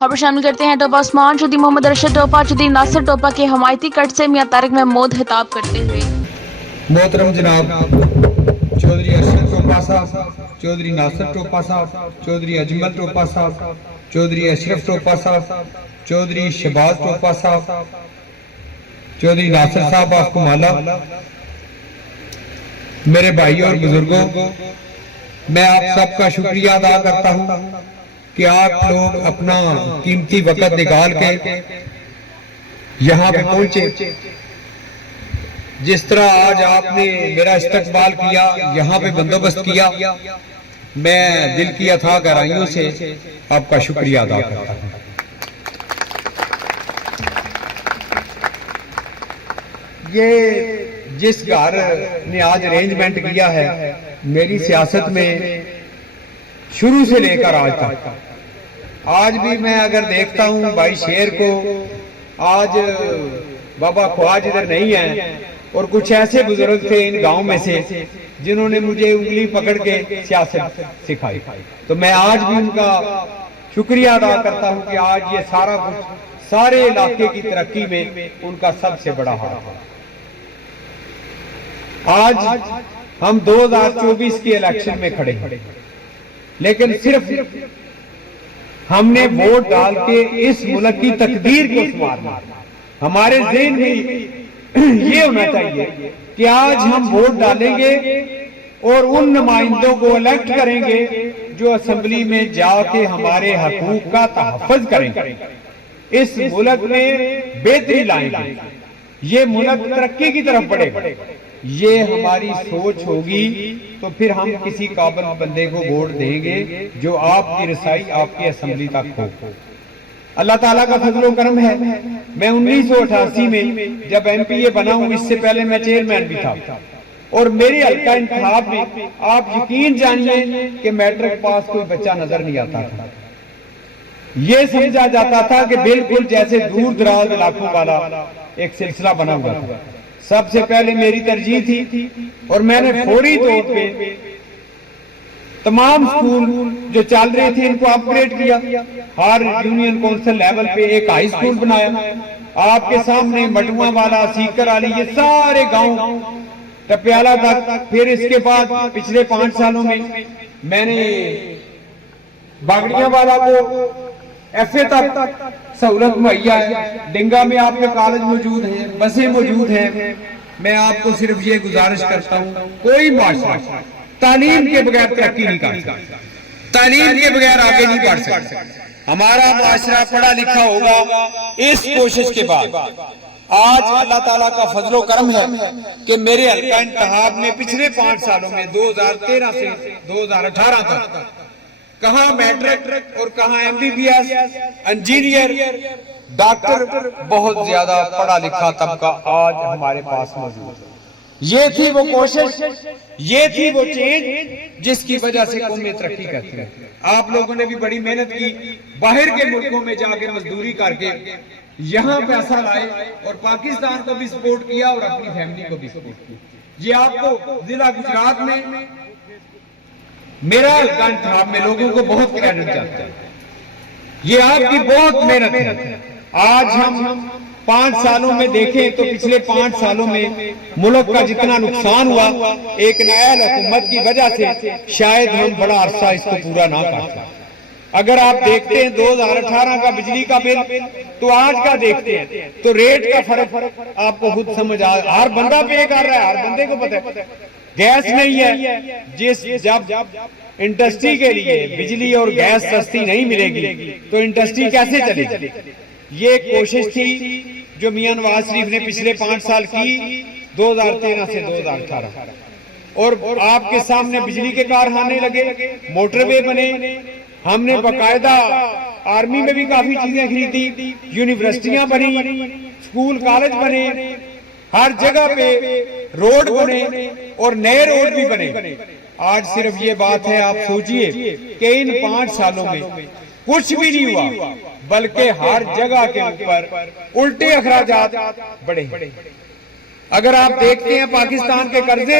खबर शामिल करते हैं। टोपा उस्मान चौधरी मोहम्मद अरशद टोपा चौधरी नासिर टोपा के हमायती कट से मियां तारिक महमूद खिताब करते हुए। मोहतरम जनाब चौधरी अरशद टोपा साहब, चौधरी नासिर टोपा साहब, चौधरी अजमल टोपा साहब, चौधरी अशरफ टोपा साहब, चौधरी शहबाज टोपा साहब, चौधरी नासिर साहब आपको माला, मेरे भाई और बुजुर्गों, मैं आप सबका शुक्रिया अदा करता हूँ कि आप लोग अपना कीमती वक्त निकाल के यहाँ पे पहुंचे। जिस तरह आज आपने मेरा इस्तकबाल किया, यहाँ पे बंदोबस्त किया, मैं दिल की अथाह गहराइयों से आपका शुक्रिया अदा करता हूँ। ये जिस घर ने आज अरेंजमेंट किया है, मेरी सियासत में शुरू से लेकर आज तक, आज भी मैं अगर देखता हूँ भाई शेर को, आज बाबा ख्वाज इधर नहीं है और कुछ ऐसे बुजुर्ग थे इन गांव में से जिन्होंने मुझे उंगली पकड़ के सियासत सिखाई, तो मैं आज भी उनका शुक्रिया अदा करता हूँ कि आज ये सारा कुछ सारे इलाके की तरक्की में उनका सबसे बड़ा हाथ है। आज हम 2024 के इलेक्शन में खड़े हैं, लेकिन सिर्फ हमने वोट डाल के इस मुल्क की तकदीर को संवारना। हमारे ज़हन में ये होना चाहिए कि आज हम वोट डालेंगे और उन नुमाइंदों को इलेक्ट करेंगे जो असेंबली में जाके हमारे हकूक का तहफ़्फ़ुज़ करेंगे, इस मुल्क में बेहतरी लाएंगे, ये मुल्क तरक्की की तरफ बढ़ेगा। ये हमारी सोच होगी तो फिर हम किसी काबिल बंदे को वोट देंगे जो आपकी रसाई आपकी असेंबली तक हो। अल्लाह ताला का फजलो करम है। मैं 1988 में जब MPA बना हूँ, इससे पहले मैं चेयरमैन भी था, और मेरे हल्का इंतखाब में आप यकीन जानिए कि मैट्रिक पास कोई बच्चा नजर नहीं आता था। ये समझा जाता था कि बिल्कुल जैसे दूर दराज इलाकों वाला एक सिलसिला बना हुआ था। सबसे पहले मेरी तरजीह थी और मैंने फौरी तौर पे तमाम स्कूल जो चल रहे थे इनको अपग्रेड किया। हर यूनियन काउंसिल लेवल पे एक हाई स्कूल बनाया। आपके सामने मटुआ वाला, सीकर वाली, ये सारे गांव टपियाला तक। फिर इसके बाद पिछले 5 सालों में मैंने बागड़िया वाला को FA तक सहूलत मुहैया है। डिंगा में आपके कॉलेज मौजूद है, बसें मौजूद हैं। मैं आपको सिर्फ ये गुजारिश करता हूँ, कोई माशरा तालीम के बगैर तरक्की नहीं कर सकता, तालीम के बगैर आगे नहीं बढ़ सकता। हमारा माशरा पढ़ा लिखा होगा। इस कोशिश के बाद आज अल्लाह ताला का फजलो करम है कि मेरे हल्का इंतखाब में पिछले 5 सालों में 2013 से 2018 तक कहाँ मैट्रिक और कहाँ MBBS, इंजीनियर, डॉक्टर, बहुत ज्यादा पढ़ा लिखा तबका आज हमारे पास मौजूद है। ये थी वो कोशिश, ये थी वो चेंज जिसकी वजह से कौमें तरक्की करती है। आप लोगों ने भी बड़ी मेहनत की, बाहर के मुल्कों में जाके मजदूरी करके यहाँ पैसा लाए और पाकिस्तान को भी सपोर्ट किया और अपनी फैमिली को भी सपोर्ट किया। ये आपको जिला गुजरात में मेरा हल्का इंतखाब में लोगों को बहुत क्रेडिट जाता है। ये आपकी बहुत मेहनत है। आज हम 5 सालों में देखें तो पिछले 5 सालों में मुल्क का जितना नुकसान हुआ, एक नायाब हुकूमत की वजह से शायद हम बड़ा अरसा इसको पूरा ना कर सकें। अगर आप देखते हैं 2018 का बिजली का बिल तो आज का देखते हैं तो रेट का फर्क आपको खुद समझ आ, हर बंदा पे कर रहा है, हर बंदे को पता है। गैस नहीं है, जब इंडस्ट्री के लिए बिजली और गैस सस्ती नहीं मिलेगी तो इंडस्ट्री कैसे चलेगी। ये कोशिश थी जो मियां नवाज शरीफ ने पिछले 5 साल की, 2013 से 2018, और आपके सामने बिजली के कारखाने लगे, मोटरवे बने, हमने बाकायदा आर्मी में भी काफी चीजें खरीदी, यूनिवर्सिटियां बनी, स्कूल कॉलेज बने, हर जगह पे रोड बने और नए रोड भी बने। आज सिर्फ ये बात है, आप सोचिए कि इन 5 सालों में कुछ भी नहीं हुआ, बल्कि हर जगह के ऊपर उल्टे अखराजात बढ़े। अगर आप देखते हैं पाकिस्तान के कर्जे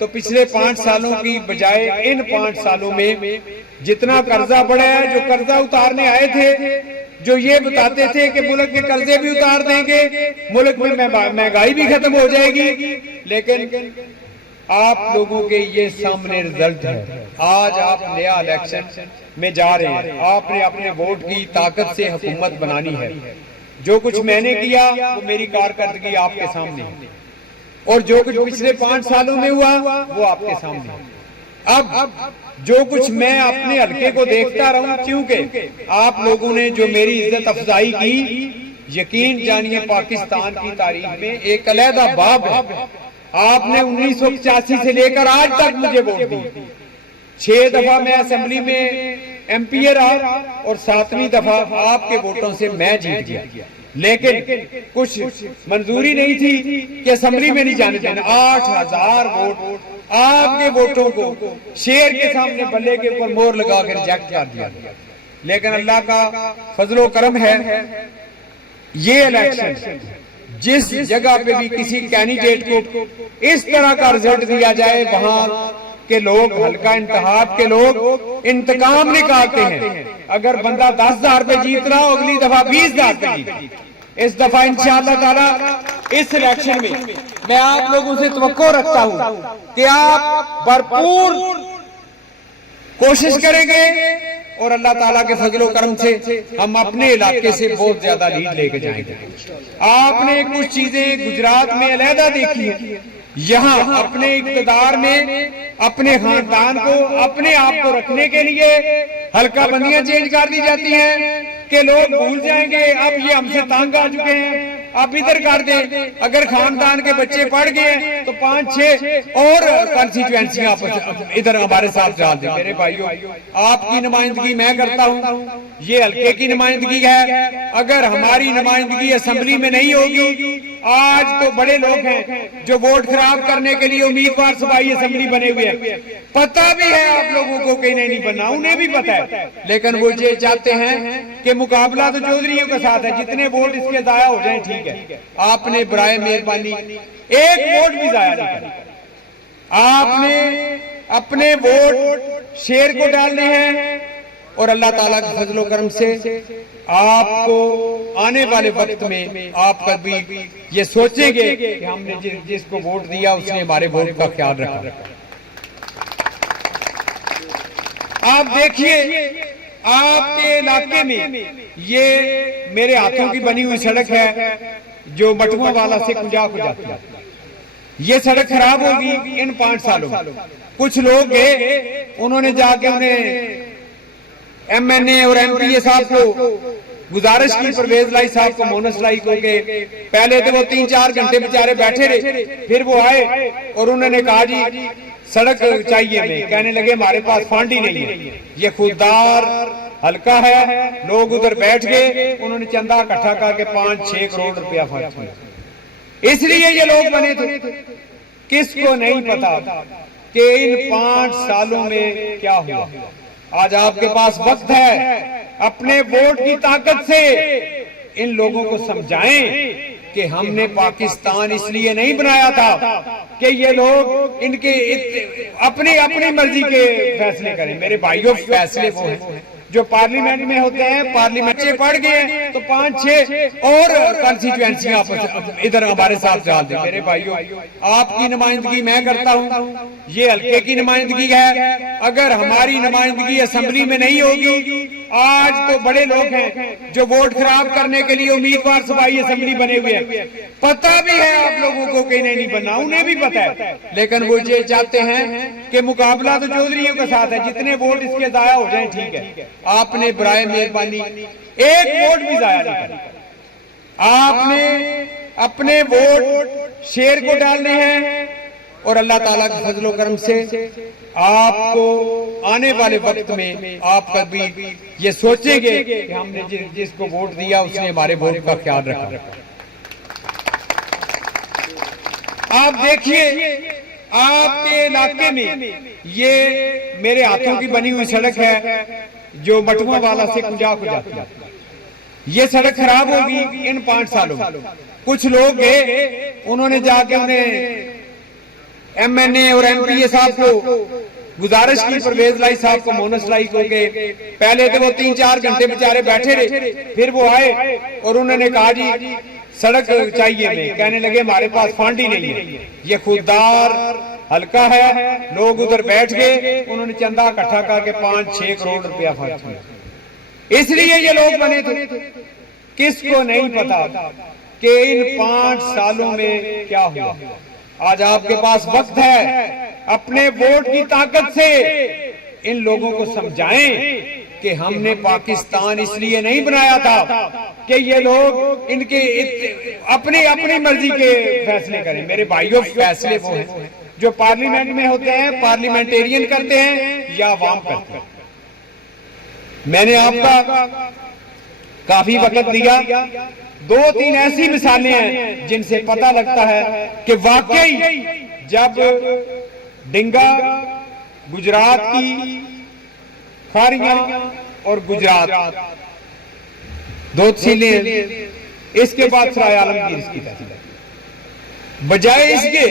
तो पिछले 5 सालों की बजाय इन 5 सालों में जितना कर्जा बढ़ा है, जो कर्जा उतारने आए थे जो ये बताते थे कि मुल्क के कर्जे भी उतार देंगे, मुल्क में महंगाई भी खत्म हो जाएगी, लेकिन आप लोगों के ये सामने रिजल्ट है। आज आप नया इलेक्शन में जा रहे हैं, आपने अपने वोट की ताकत से हुकूमत बनानी है। जो कुछ मैंने किया वो मेरी कारकर्दगी आपके सामने है, और जो कुछ पिछले 5 सालों में हुआ वो आपके सामने है। अब जो कुछ मैं अपने हल्के को देखता रहूं, क्योंकि आप लोगों ने जो मेरी इज्जत अफजाई की, यकीन जानिए पाकिस्तान की तारीख में एक अलहदा बाब है। आपने 1985 से लेकर आज तक मुझे वोट दी। 6 दफा मैं असेंबली में एमपी रहा और 7वीं दफा आपके वोटों से मैं जीत गया, लेकिन कुछ मंजूरी नहीं थी कि असेंबली में नहीं जाने देना। 8000 वोट आपके वोटों को शेर के सामने बल्ले के ऊपर मोहर लगा कर रिजेक्ट कर दिया। लेकिन अल्लाह का फजलो करम है, ये इलेक्शन जिस जगह पे भी किसी कैंडिडेट को इस तरह का रिजल्ट दिया जाए, वहां के लोग, हल्का इंतखाब के लोग इंतकाम निकालते हैं। अगर बंदा 10,000 पे जीत रहा हो, अगली दफा 20,000 पे जीत। इस दफा इंशाअल्लाह ताला इस इलेक्शन में मैं आप लोगों से तवक्को रखता हूं कि आप भरपूर कोशिश करेंगे और अल्लाह ताला के फजलो करम से हम अपने इलाके से बहुत ज्यादा लीड लेके जाएंगे। आपने कुछ चीजें गुजरात में अलहदा देखी है, यहाँ अपने इक़्तिदार में अपने खानदान को, अपने आप को रखने के लिए हल्का बंदियां चेंज कर दी जाती हैं कि लोग भूल जाएंगे अब ये हमसे तंग आ चुके हैं, आप इधर कर दें। अगर खानदान के बच्चे पढ़ गए तो 5-6 और कॉन्स्टिट्यूएंसियां इधर हमारे साथ डाल दें। मेरे भाइयों, आपकी नुमाइंदगी मैं करता हूं, ये हल्के की नुमाइंदगी है। अगर हमारी नुमाइंदगी असेंबली में नहीं होगी, आज तो बड़े लोग हैं जो वोट खराब करने के लिए उम्मीदवार सूबाई असेंबली बने हुए हैं। पता भी है आप लोगों को कि नहीं बनना, उन्हें भी पता है, लेकिन वो ये चाहते हैं कि मुकाबला तो चौधरीयों के साथ है, जितने वोट इसके जाया हो जाए ठीक है। आपने बराए मेहरबानी एक वोट भी जाया नहीं किया। आपने अपने वोट शेर को डालने हैं और अल्लाह ताला के फजलो करम से आपको आने वाले वक्त में आप कभी ये सोचेंगे कि हमने जिसको वोट दिया उसने हमारे वोट का ख्याल रखा। आप देखिए आपके इलाके में ये मेरे हाथों की बनी हुई सड़क है जो मटुआ वाला से कुंजा को जाती है। ये सड़क खराब होगी इन 5 सालों में। कुछ लोग गए, उन्होंने जाके उन्हें एमएनए और एमपीए साहब को गुजारिश की, परवेज लाई साहब को, मोनस लाई को, के पहले तो वो 3-4 घंटे बेचारे बैठे रहे, फिर वो आए और उन्होंने कहा जी सड़क चाहिए। हमें कहने लगे हमारे पास फंड ही नहीं है। ये खुददार हल्का है, लोग उधर बैठ गए, उन्होंने चंदा इकट्ठा करके 5-6 करोड़ रुपया खर्च किया। इसलिए ये लोग बने थे। किसको नहीं पता कि इन 5 सालों में क्या हुआ। आज आपके पास वक्त है, अपने वोट की ताकत से इन लोगों को समझाएं कि हमने पाकिस्तान इसलिए नहीं बनाया था कि ये लोग इनके अपनी अपनी मर्जी के फैसले करें। मेरे भाइयों, फैसले वो हैं जो पार्लियामेंट में होते हैं। पार्लियामेंट से पढ़ गए तो 5-6 और कॉन्स्टिट्यूएंसियां इधर हमारे साथ डाल दें। मेरे भाइयों, आपकी नुमाइंदगी मैं करता हूं, ये हल्के की नुमाइंदगी है। अगर हमारी नुमाइंदगी असेंबली में नहीं होगी, आज तो बड़े लोग हैं जो वोट खराब करने के लिए उम्मीदवार सूबाई असेंबली बने हुए हैं। पता भी है आप लोगों को कि नहीं बनना, उन्हें भी पता है, लेकिन वो ये चाहते हैं कि मुकाबला तो चौधरीयों के साथ है, जितने वोट इसके जाया हो जाए ठीक है। आपने बराए मेहरबानी एक वोट भी जाया नहीं किया। आपने अपने वोट शेर को डालने हैं और अल्लाह ताला के फजलो करम से आपको आने वाले वक्त में आप कभी ये सोचेंगे कि हमने जिसको वोट दिया उसने हमारे वोट का ख्याल रखा। आप देखिए आपके इलाके में ये मेरे हाथों की बनी हुई सड़क है जो मटुआ वाला से कुंजा को जाती है। ये सड़क खराब होगी इन 5 सालों में। कुछ लोग गए, उन्होंने जाके उन्हें एमएनए और एमपीए साहब को गुजारिश की परवेज लाई साहब को, मोनस लाई को के पहले तो वो 3-4 घंटे बेचारे बैठे रहे, फिर वो आए और उन्होंने कहा जी सड़क चाहिए हमें। कहने लगे हमारे पास फंड ही नहीं है, ये खुददार हल्का है। लोग उधर बैठ गए, उन्होंने चंदा इकट्ठा करके 5-6 करोड़ रुपया खर्च किया। इसलिए ये लोग बने थे। किसको नहीं पता कि इन 5 सालों में क्या हुआ। आज आपके पास वक्त है, अपने वोट की ताकत से इन लोगों को समझाएं कि हमने पाकिस्तान इसलिए नहीं बनाया था कि ये लोग इनके अपनी अपनी मर्जी के फैसले करें। मेरे भाइयों, फैसले वो हैं जो पार्लियामेंट में होते हैं, पार्लियामेंटेरियन करते हैं या अवाम करते हैं। मैंने आपका काफी वक्त दिया, 2-3 ऐसी मिसालें हैं जिनसे पता लगता है कि वाकई जब डिंगा, गुजरात की खारियां और गुजरात 2 तहसीलें, इसके बाद सराय आलमगीर इसकी तहसील। बजाय इसके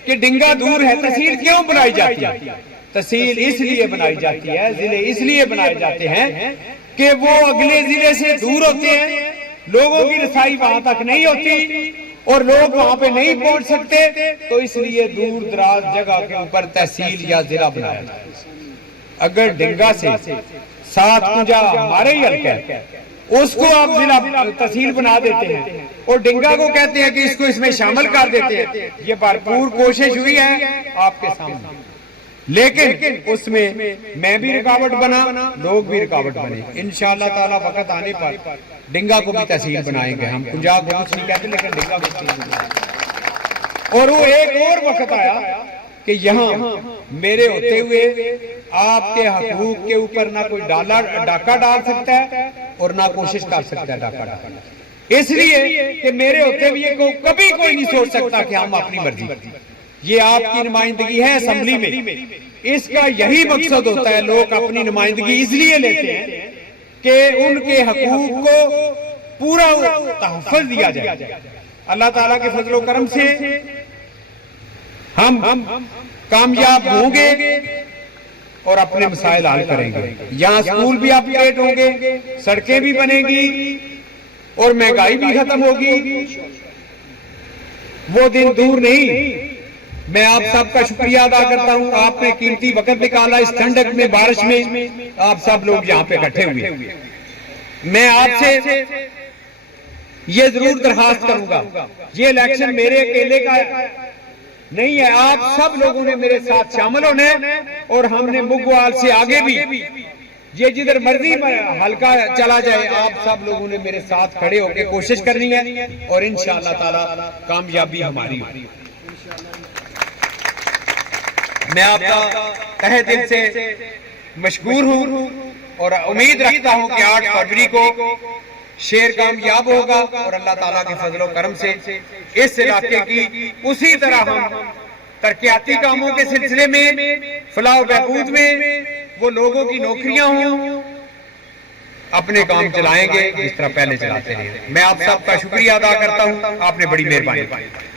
कि डिंगा दूर है, तहसील क्यों बनाई जाती है? तहसील इसलिए बनाई जाती है, जिले इसलिए बनाए जाते हैं कि वो अगले जिले से दूर होते हैं, लोगों की रसाई वहां तक नहीं होती और लोग वहां पे नहीं पहुंच सकते, तो इसलिए दूर दराज जगह के ऊपर तहसील या जिला बनाया जाता है। अगर डिंगा से 7 कुंजा हमारे ही हल्का है, उसको आप जिला तहसील बना देते हैं और डिंगा को कहते हैं कि इसको इसमें शामिल कर देते हैं। ये भरपूर कोशिश हुई है आपके सामने, लेकिन उसमें मैं भी रुकावट बना, लोग भी रुकावट बने। इंशाअल्लाह ताला वक्त आने पर डिंगा को भी तहसील बनाएंगे हम। कुंजा को कुछ नहीं कहते, लेकिन डिंगा को तहसील बनाएंगे। और वो एक और वक्त आया कि यहाँ मेरे होते हुए आपके हकूक के ऊपर ना कोई डाका डाल सकता है और ना कोशिश कर सकता है डाका डालने। इसलिए कि मेरे होते हुए को कभी कोई नहीं सोच सकता कि हम अपनी मर्जी, ये आपकी नुमाइंदगी है असेंबली में, इसका यही मकसद होता है। लोग अपनी नुमाइंदगी इसलिए लेते हैं कि उनके हकूक को पूरा तहफ़्फ़ुज़ दिया जाए। अल्लाह ताला के फजलो करम से हम कामयाब होंगे और अपने मसाइल हल करेंगे। यहाँ स्कूल भी अपडेट होंगे, सड़कें भी बनेगी और महंगाई भी खत्म होगी। वो दिन दूर नहीं। मैं आप सबका शुक्रिया अदा करता हूँ, आपने कीमती वक्त निकाला इस ठंडक में, बारिश में, आप सब लोग यहाँ पे इकट्ठे हुए। मैं आपसे ये जरूर दरखास्त करूंगा, ये इलेक्शन मेरे अकेले का नहीं है, आप सब लोगों ने मेरे साथ शामिल होने और हमने मुगवाल से आगे भी ये जिधर मर्जी हल्का चला जाए, आप सब लोगों ने मेरे साथ खड़े होकर कोशिश करनी है और इंशाअल्लाह ताला कामयाबी हमारी होगी। मैं आपका तहे दिल से मशकूर हूँ और उम्मीद रखता हूँ कि 8 फरवरी को शेर कामयाब होगा और अल्लाह ताला के फजलो करम से इस इलाके की उसी तरह हम तरक्याती कामों के सिलसिले में, फलाह बहबूद में वो लोगों की नौकरियां हों, अपने काम चलाएंगे जिस तरह पहले चलाते रहे। मैं आप सबका शुक्रिया अदा करता हूँ, आपने बड़ी मेहरबानी की।